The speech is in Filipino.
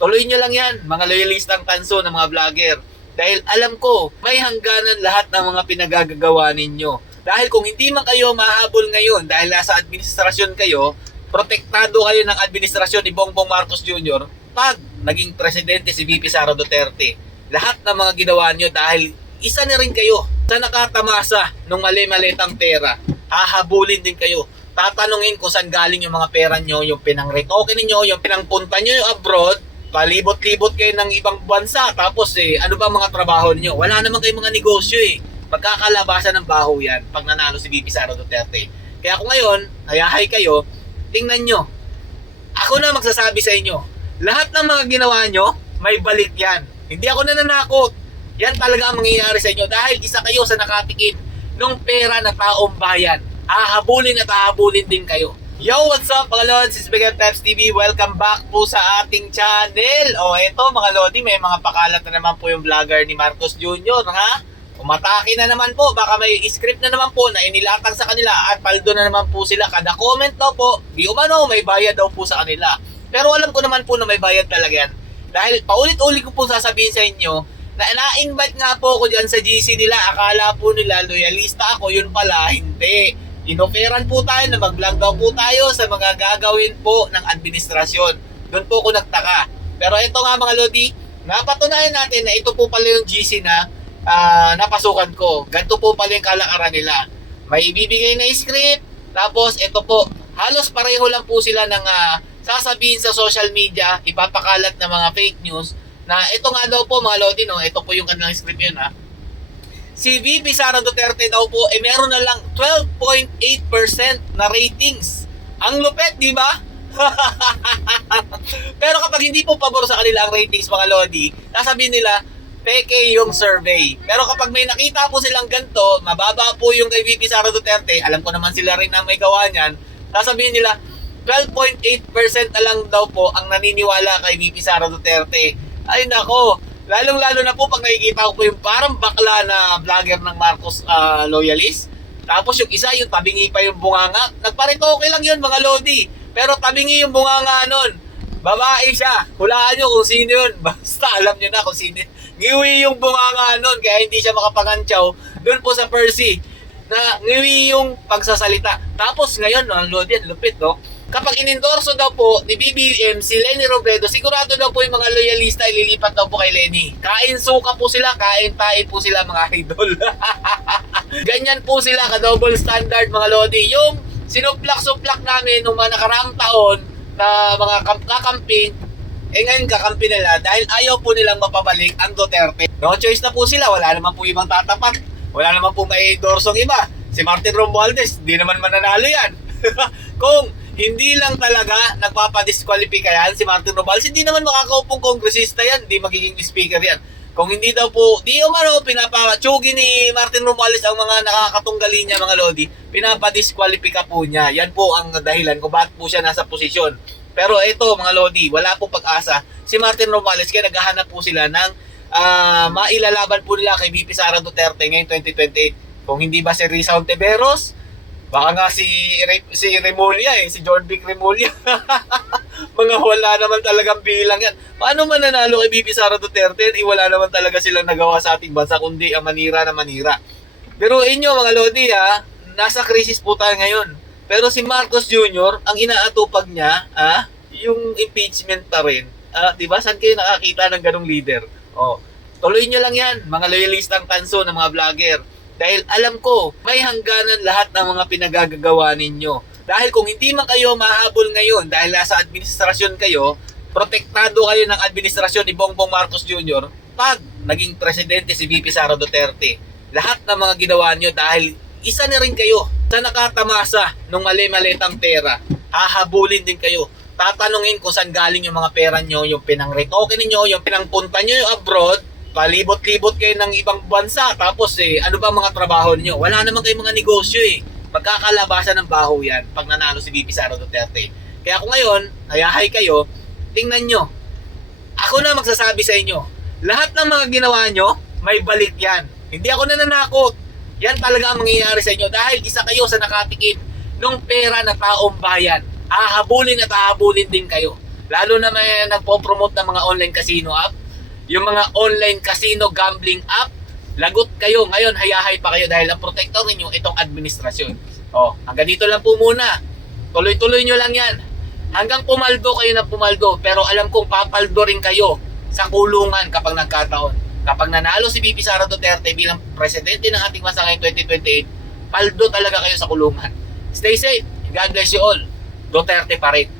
tuloy nyo lang yan, mga loyalistang tanso ng mga vlogger. Dahil alam ko, may hangganan lahat ng mga pinagagagawa ninyo. Dahil kung hindi man kayo mahabol ngayon dahil nasa administrasyon kayo, protektado kayo ng administrasyon ni Bongbong Marcos Jr. pag naging presidente si VP Sara Duterte. Lahat ng mga ginawa nyo dahil isa na rin kayo sa nakatamasa ng mali-malitang pera. Hahabulin din kayo. Tatanungin kung saan galing yung mga pera nyo, yung pinang-retoken ninyo, yung pinang-punta nyo yung abroad, palibot-libot kayo ng ibang bansa, tapos ano ba mga trabaho niyo? Wala naman kayong mga negosyo Magkakalabasan ng baho yan pag nanalo si VP Sara Duterte. Kaya kung ngayon, hayahay kayo, tingnan nyo. Ako na magsasabi sa inyo, lahat ng mga ginawa nyo, may balik yan. Hindi ako nananakot. Yan talaga ang mangyayari sa inyo dahil isa kayo sa nakatikim ng pera na taong bayan. Hahabulin at hahabulin din kayo. Yo, what's up mga Lodi? This is Big Peps TV. Welcome back po sa ating channel. Eto mga Lodi, may mga pakalat na naman po yung vlogger ni Marcos Jr. ha? Umatake na naman po. Baka may script na naman po na inilatang sa kanila at paldo na naman po sila. Kada comment daw po, di umano, may bayad daw po sa kanila. Pero alam ko naman po na may bayad talaga yan. Dahil paulit-ulit ko po sasabihin sa inyo na na-invite nga po ako dyan sa GC nila. Akala po nila loyalista ako, yun pala hindi. Inoferan po tayo na mag-vlog daw po tayo sa mga gagawin po ng administrasyon. Doon po ako nagtaka. Pero ito nga mga Lodi, napatunayan natin na ito po pala yung GC na napasukan ko. Ganito po pala yung kalakaran nila. May ibibigay na script, tapos ito po, halos pareho lang po sila ng sasabihin sa social media, ipapakalat na mga fake news, na ito nga daw po mga Lodi, no? Ito po yung kanilang script yun Si VP Sara Duterte daw po, meron na lang 12.8% na ratings. Ang lupet, di ba? Pero kapag hindi po pabor sa kanila ang ratings mga Lodi, sasabihin nila, peke yung survey. Pero kapag may nakita po silang ganito, mababa po yung kay VP Sara Duterte, alam ko naman sila rin ang may gawa niyan, sasabihin nila, 12.8% na lang daw po ang naniniwala kay VP Sara Duterte. Ay nako, lalong-lalo na po pag nakikita ko po yung parang bakla na vlogger ng Marcos loyalist. Tapos yung isa, yung tabingi pa yung bunganga. Nagparitoke lang yun mga Lodi. Pero tabingi yung bunganga nun. Babae siya. Hulaan nyo kung sino yun. Basta alam nyo na kung sino. Ngiwi yung bunganga nun kaya hindi siya makapangantsaw. Doon po sa Percy na ngiwi yung pagsasalita. Tapos ngayon, Lodi, lupit no? Kapag inendorso daw po ni BBM si Leni Robredo, sigurado daw po yung mga loyalista ililipat daw po kay Leni. Kain suka po sila, kain tae po sila mga idol. Ganyan po sila ka-double standard mga Lodi. Yung sinuplak-suplak namin nung mga nakaraang taon na mga kakamping, ngayon kakampi nila dahil ayaw po nilang mapabalik ang Duterte. No choice na po sila, wala naman po ibang tatapat. Wala naman po may endorsong iba. Si Martin Romualdez, di naman mananalo yan. Kung hindi lang talaga nagpapadisqualify yan si Martin Romualdez, hindi naman makakaupong kongresista yan, hindi magiging speaker yan. Kung hindi daw po, di umano, pinapatsugi ni Martin Romualdez ang mga nakakatunggali niya mga Lodi, pinapadisqualify po niya. Yan po ang dahilan kung bakit po siya nasa posisyon. Pero ito mga Lodi, wala po pag-asa. Si Martin Romualdez, kaya naghahanap po sila ng mailalaban po nila kay VP Sara Duterte ngayong 2028. Kung hindi ba si Risa Hontiveros, baka nga si Remulla si John Vic Remulla. Mga wala naman talagang bilang yan. Paano mananalo kay VP Sara Duterte? Wala naman talaga silang nagawa sa ating bansa kundi ang manira na manira. Pero inyo mga Lodi nasa krisis po tayo ngayon. Pero si Marcos Jr., ang inaatupag niya, yung impeachment pa rin. Diba? Saan kayo nakakita ng ganong leader? Tuloy nyo lang yan, mga loyalistang tanso ng mga vlogger. Dahil alam ko, may hangganan lahat ng mga pinagagagawa ninyo. Dahil kung hindi man kayo mahabol ngayon dahil nasa administrasyon kayo, protektado kayo ng administrasyon ni Bongbong Marcos Jr. pag naging presidente si VP Sara Duterte. Lahat ng mga ginawa nyo dahil isa na rin kayo sa nakatamasa ng mali-malitang pera. Hahabulin din kayo. Tatanungin kung saan galing yung mga pera nyo, yung pinang-retoken ninyo, yung pinang-punta nyo yung abroad, palibot-libot kayo ng ibang bansa, tapos ano ba mga trabaho niyo? Wala naman kayong mga negosyo Magkakalabasan ng baho yan pag nanalo si VP Sara Duterte. Kaya kung ngayon, hayahay kayo, tingnan nyo. Ako na magsasabi sa inyo, lahat ng mga ginawa nyo, may balik yan. Hindi ako nananakot. Yan talaga ang mangyayari sa inyo dahil isa kayo sa nakatikim ng pera na taong bayan. Hahabulin at hahabulin din kayo. Lalo na may nagpo-promote ng mga online casino app, yung mga online casino gambling app, lagot kayo. Ngayon, hayahay pa kayo dahil ang protector ninyo itong administrasyon. Hanggang dito lang po muna. Tuloy-tuloy nyo lang yan. Hanggang pumaldo kayo na pumaldo. Pero alam kong papaldo rin kayo sa kulungan kapag nagkataon. Kapag nanalo si VP Sara Duterte bilang presidente ng ating bansa ngayong 2028, paldo talaga kayo sa kulungan. Stay safe. God bless you all. Duterte pa rin.